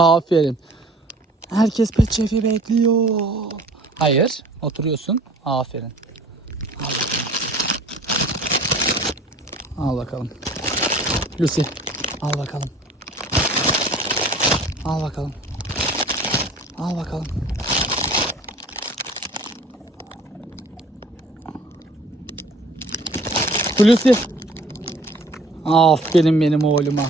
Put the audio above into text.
Aferin. Herkes Pet Şef'i bekliyor. Hayır. Oturuyorsun. Aferin. Al bakalım. Lucy. Al bakalım. Al bakalım. Al bakalım. Lucy. Aferin benim oğluma.